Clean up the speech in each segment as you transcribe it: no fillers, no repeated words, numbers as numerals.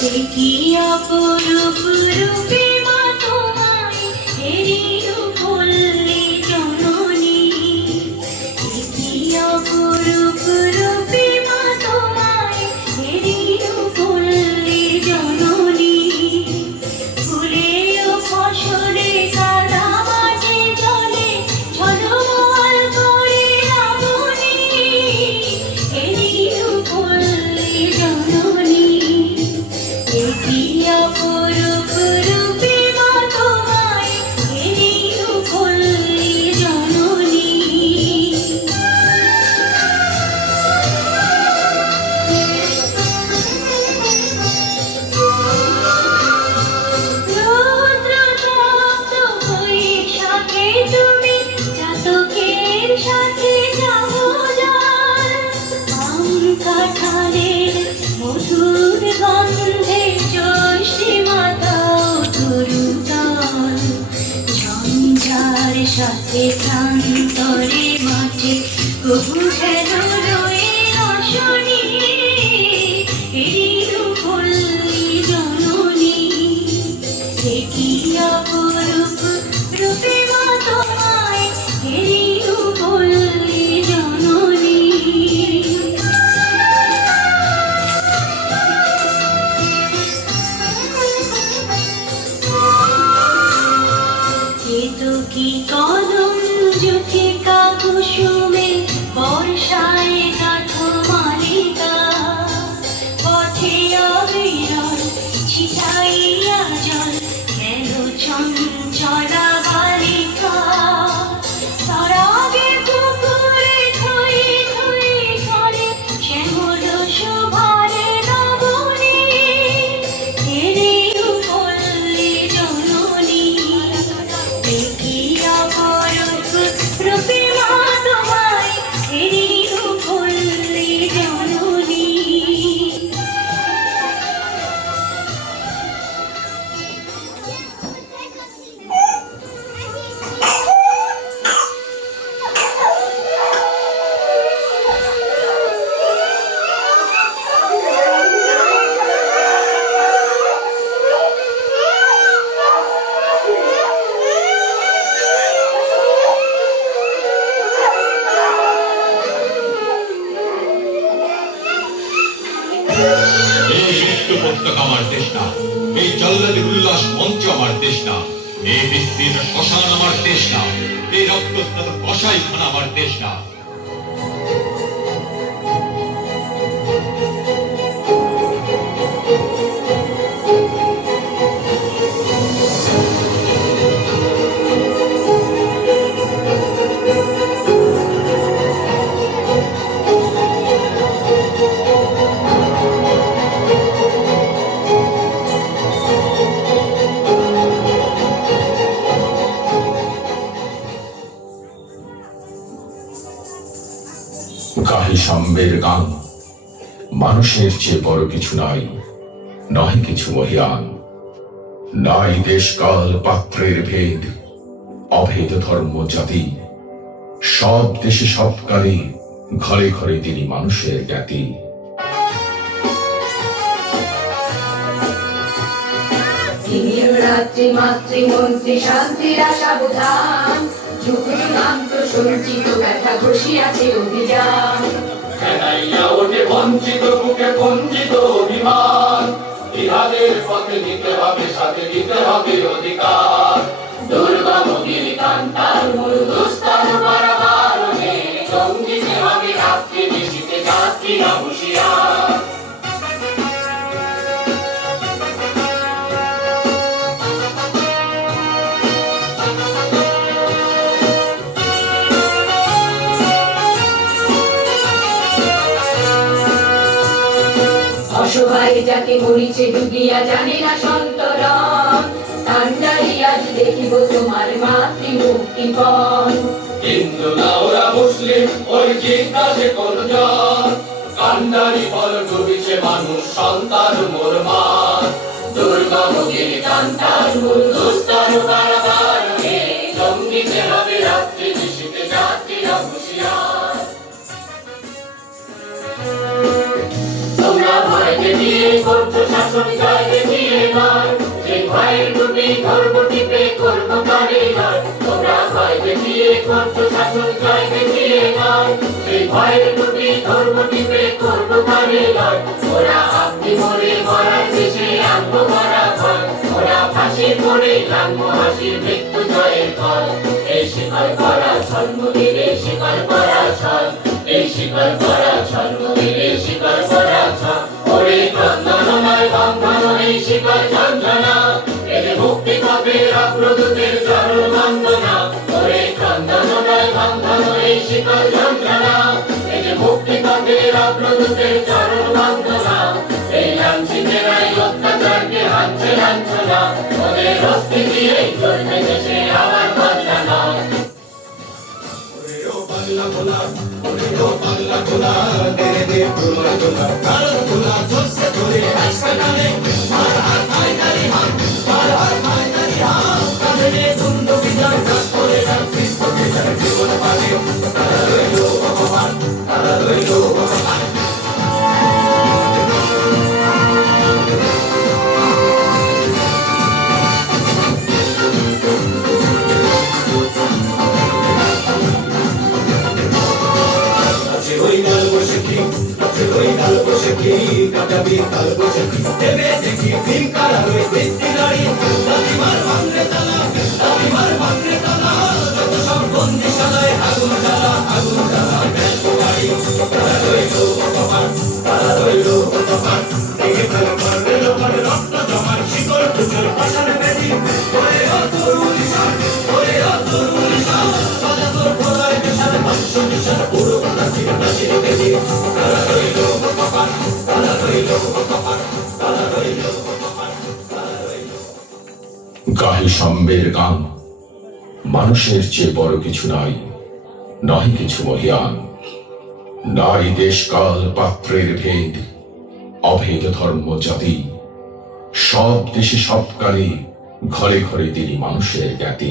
কি অপরূপ রূপে মা তোমায় হেরিয়ে বললে জননী, কি অপরূপ রূপে মা তোমায় হেরিয়ে বললে জননী। ফুলে ও ফসলে কাদা মাঠে জলে ঝলমল করে রাঙনি, হেরিয়ে বললে জননী। কি অপরূপ রূপে মা তোমায় হেরিয়ে বললে জননী। রৌদ্রতপ্ত বৈশাখে তুমি চাতকের সাথে যাও যার, আম কাঁঠালের মধুর গন্ধে জ্যোষ্ঠী মাতাও তরুতাল, ঝঞ্ঝার সাথে প্রান্তরে মাঠে কবু খেলো রয়ে অশনি, হেরিয়ে বললে জননী। কি অপরূপ রূপে মা তোমায় হেরিয়ে বললে জননী। কি কদম জুথিকা কুসুমে বর্ষায় গাথো মালিকা, পথে অবিরল ছিটাইয়া জল খেলো চঞ্চলা বালিকা। তরাগে পুকুরে থই থই করে শ্যামল শোভারে নবনী, হেরিয়ে বললে জননী। কি অপরূপ রূপে মা তোমায় হেরিয়ে বললে জননী। এই মৃত্যু উপত্যকা আমার দেশ না, এই জল্লাদের উল্লাস মঞ্চ আমার দেশ না, এই বিস্তীর্ণ শ্মশান আমার দেশ না, এই রক্তস্নাত কসাইখানা আমার দেশ না। গাহি সাম্যের গান, মানুষের চেয়ে বড় কিছু নাই, নয় কিছু মহিয়ান। নাই দেশ কাল পাত্রের ভেদ, অভেদ ধর্ম জাতি, সব দেশে সব কালে ঘরে ঘরে তিনি মানুষের জ্ঞাতি। রাত্রি মাতৃমন্ত্রী শান্তির আশা বোধান, যুগান্ত সঞ্চিত ব্যথা ঘষিয়াছে অভিযান। খেলাইয়া ওঠে বঞ্চিত বুকে বঞ্চিত অভিমান, ইহাদের পথে দিতে হবে সাথে দিতে হবে অধিকার। দুর্গম গিরিকান্তার মূল দুস্তার পারাবারণে জঙ্গিতে হবে রাত্রি নিশীতে যাত্রীরা হুঁশিয়ার। অসহায় যাকে মরিচে ডুবিয়া জানে না সন্তরণ, কান্ডারি আজ দেখিব তোমার মাতৃমুক্তিপণ। হিন্দু না ওরা মুসলিম ওই জিজ্ঞাসে কোন জন, কান্ডারি বল ডুবিছে মানুষ সন্তান মোর মা। দুর্গম গিরিকান্তার মূল দুস্তর পারাবারণে জঙ্গিতে হবে রাত্রি নিশীতে যাত্রীরা হুঁশিয়ার। তোমরা ভয়কে দিয়ে করছো শাসন জয় দেখিয়ে নয়, সেই ভয়ের টুপি ধর্ম টিপে করবো কারে নয়। তোমরা ভয় দেখিয়ে করছো শাসন জয় দেখিয়ে নয়, সেই ভয়ের টুপি ধর্ম টিপে করবো কারে নয়। ওরা আপনি মরে মরার দেশে আনবো মরা ভয়, ওরা ফাঁসি পড়ে নামবো হাসির মৃত্যু জয়ের ফল। এই শিকার করা ছল মুদিরে শিকার করা ছল, এই শিকার করা ছল মুদিরে শিকার করা ছল। ওরে ক্রন্দন নয় বন্ধন এই শিকার যন্ত্রণা, এদের মুক্তি পাবে অগ্রদূতের চরণ বন্দনা। ওরে ক্রন্দন নয় বন্ধন এই শিকার যন্ত্রণা, এদের মুক্তি পাবে অগ্রদূতের চরণ বন্দনা। এই লাঞ্ছিতেরাই অত্যাচারকে হাঁচছে লাঞ্ছনা, ওদের অস্থি দিয়েই চলবে দেশে আবার বদলা নয়। গাহি সম্বের গান, মানুষের চেয়ে বড় কিছু নাই, নয় কিছু মহিয়ান। নাই দেশ কাল পাত্রের ভেদ, অভেদ ধর্ম জাতি, সব দেশে সব কালে ঘরে ঘরে তিনি মানুষের জ্ঞাতি।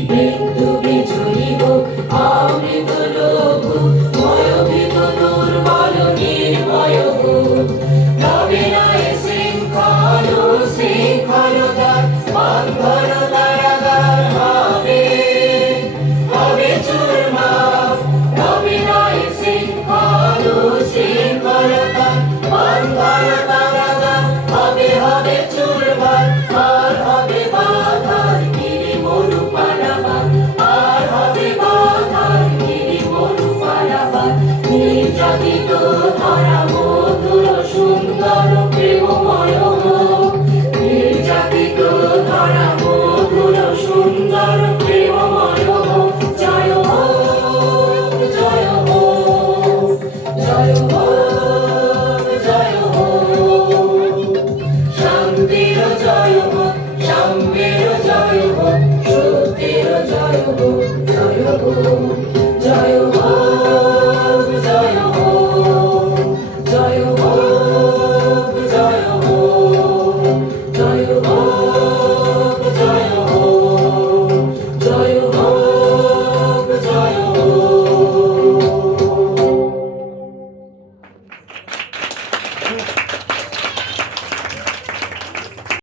নির্যাতিত ধরা মধুর সুন্দর প্রেমময়, নির্যাতিত ধরা মধুর সুন্দর প্রেমময়। জয় হো জয় হো জয় হো জয় হো, শান্তির জয় হো।